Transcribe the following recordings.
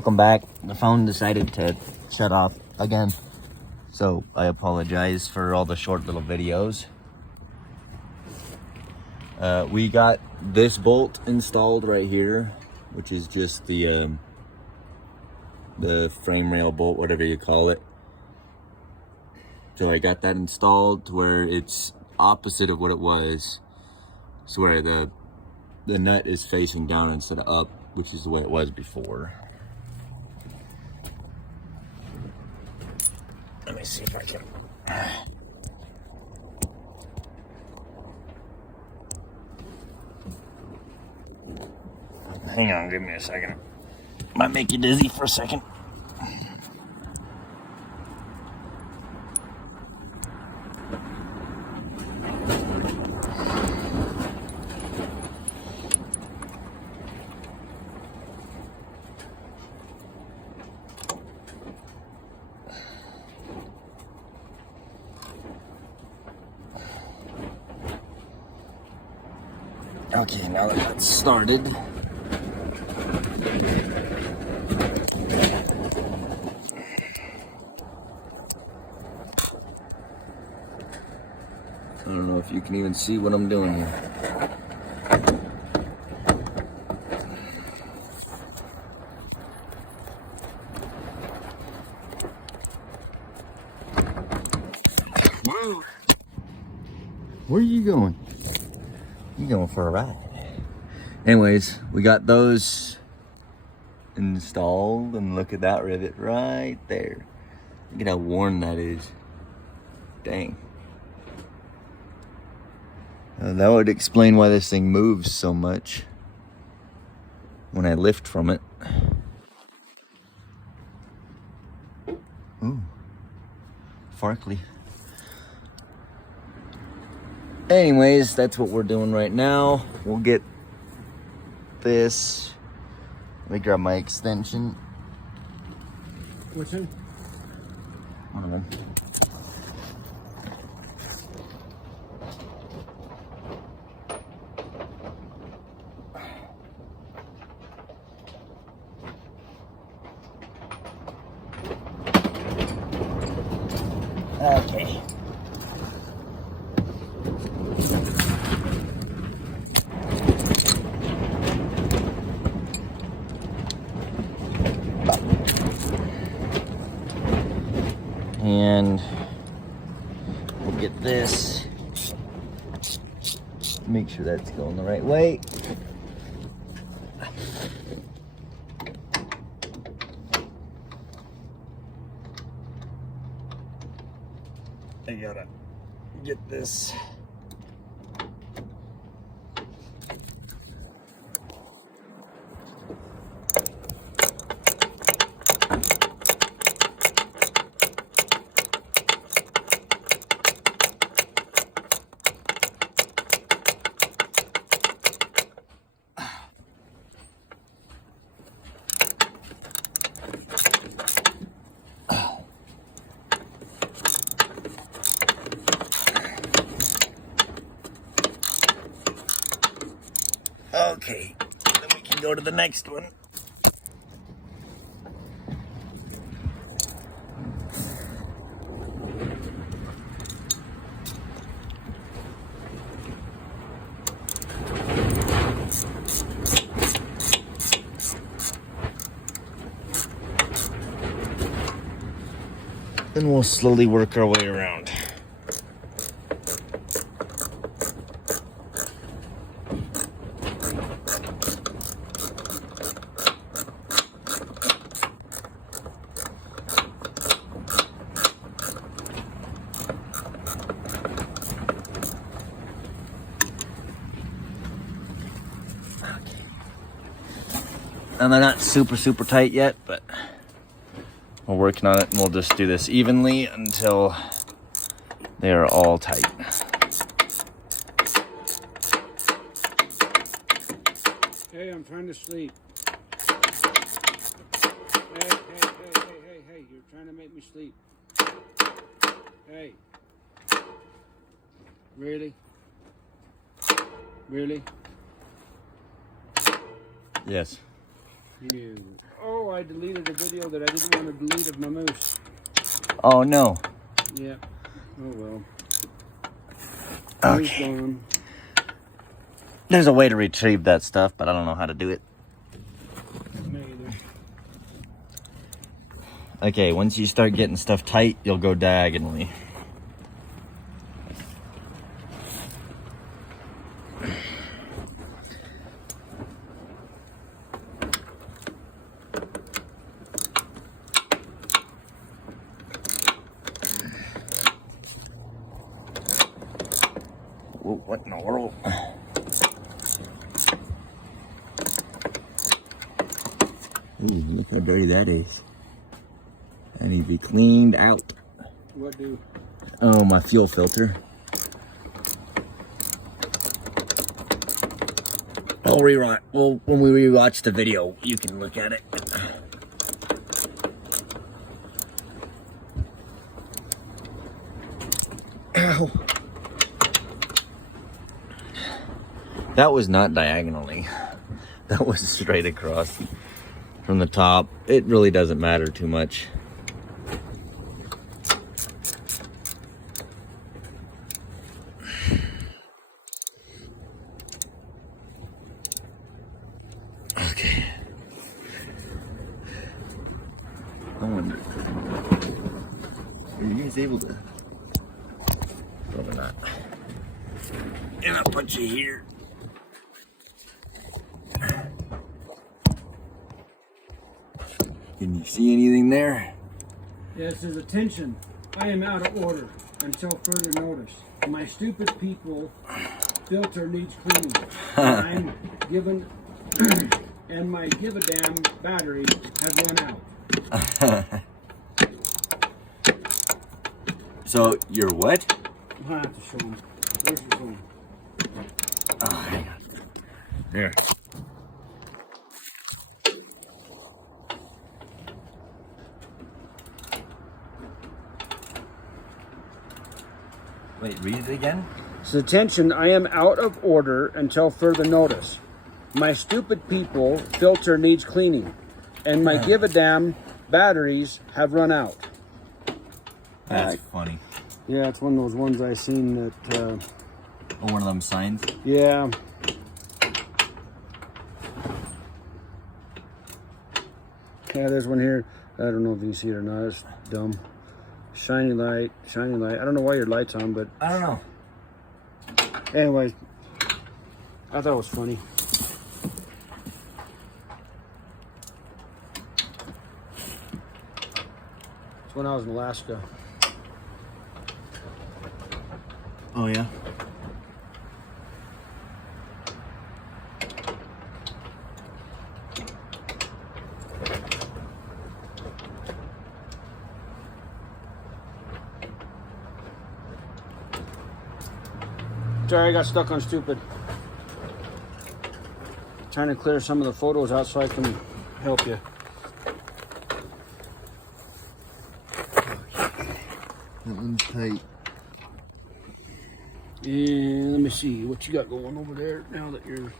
Welcome back. The phone decided to shut off again, so I apologize for all the short little videos. We got this bolt installed right here, which is just the frame rail bolt, whatever you call it. So I got that installed to where it's opposite of what it was. So where the nut is facing down instead of up, which is the way it was before. Let me see if I can. Hang on, give me a second. Might make you dizzy for a second. Okay, now that that's started, I don't know if you can even see what I'm doing here. Whoa! Where are you going? You going for a ride? Anyways, we got those installed, and look at that rivet right there. Look at how worn that is. Dang. That would explain why this thing moves so much when I lift from it. Ooh, Farkley. Anyways, that's what we're doing right now. We'll get this. Let me grab my extension. Which one? One of them. Okay. And we'll get this. Make sure that's going the right way. I gotta get this. Okay, then we can go to the next one. Then we'll slowly work our way around. And they're not super tight yet, but we're working on it, and we'll just do this evenly until they are all tight. Hey, I'm trying to sleep. Hey, you're trying to make me sleep. Hey. Really? Really? Yes. You. Oh, I deleted a video that I didn't want to delete of my moose. Oh no. Yeah. Oh well. Okay. Gone. There's a way to retrieve that stuff, but I don't know how to do it. Me either. Okay, once you start getting stuff tight, you'll go diagonally. Whoa, what in the world? Ooh, look how dirty that is. That needs to be cleaned out. What do? Oh, my fuel filter. I'll rewatch. Well, when we rewatch the video, you can look at it. Ow. That was not diagonally. That was straight across from the top. It really doesn't matter too much. Okay. I wonder. Are you guys able to? Probably not. And I'll put you here. Can you see anything there? Yeah, it says, attention, I am out of order until further notice. My stupid people filter needs cleaning. I'm given, and my give a damn batteries have run out. So, you're what? I'll have to show them. Where's your phone? Oh, hang on. There. Wait, read it again? So attention, I am out of order until further notice. My stupid people filter needs cleaning, and my give a damn batteries have run out. That's funny. Yeah, it's one of those ones I seen that. Oh, one of them signs? Yeah. Yeah, there's one here. I don't know if you can see it or not. It's dumb. Shiny light, shiny light. I don't know why your light's on, but I don't know. anyway, I thought it was funny. It's when I was in Alaska. Oh, yeah? Sorry, I got stuck on stupid. Trying to clear some of the photos out so I can help you. That one's tight. And let me see what you got going over there now that you're.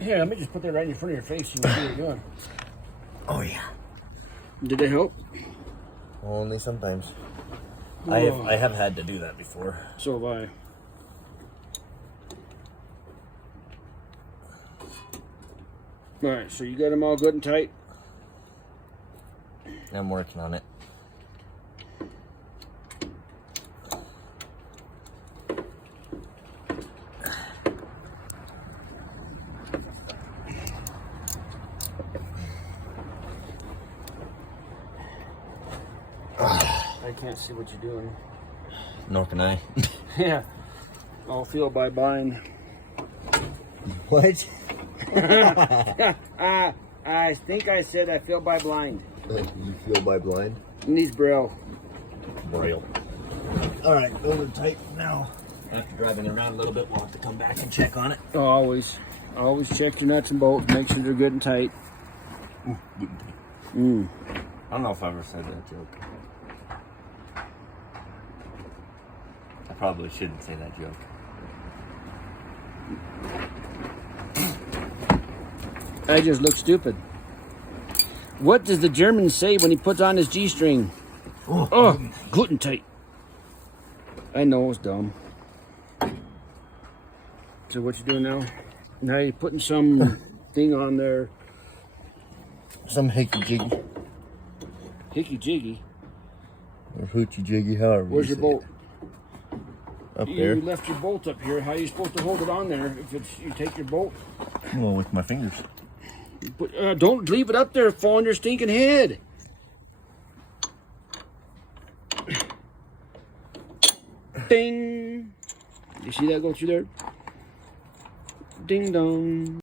Here, let me just put that right in front of your face so you can see what you're doing. Oh, yeah. Did it help? Only sometimes. Oh. I have had to do that before. So have I. Alright, so you got them all good and tight? I'm working on it. I can't see what you're doing. Nor can I. Yeah. I'll feel by blind. What? I think I said I feel by blind. You feel by blind? Needs braille. Braille. Alright, those are tight now. After driving around a little bit, we'll have to come back and check on it. Oh, always check your nuts and bolts. Make sure they're good and tight. Ooh, good and tight. Mm. I don't know if I ever said that joke. I probably shouldn't say that joke. I just look stupid. What does the German say when he puts on his G-string? Oh, gluten tight. I know it's dumb. So what you doing now? Now you're putting some thing on there. Some hickey jiggy. Hickey jiggy. Or hoochie jiggy, however. Where's your bolt? Up there. You left your bolt up here. How are you supposed to hold it on there if it's you take your bolt? Well, with my fingers. But don't leave it up there, fall on your stinking head. Ding. You see that go through there? Ding dong.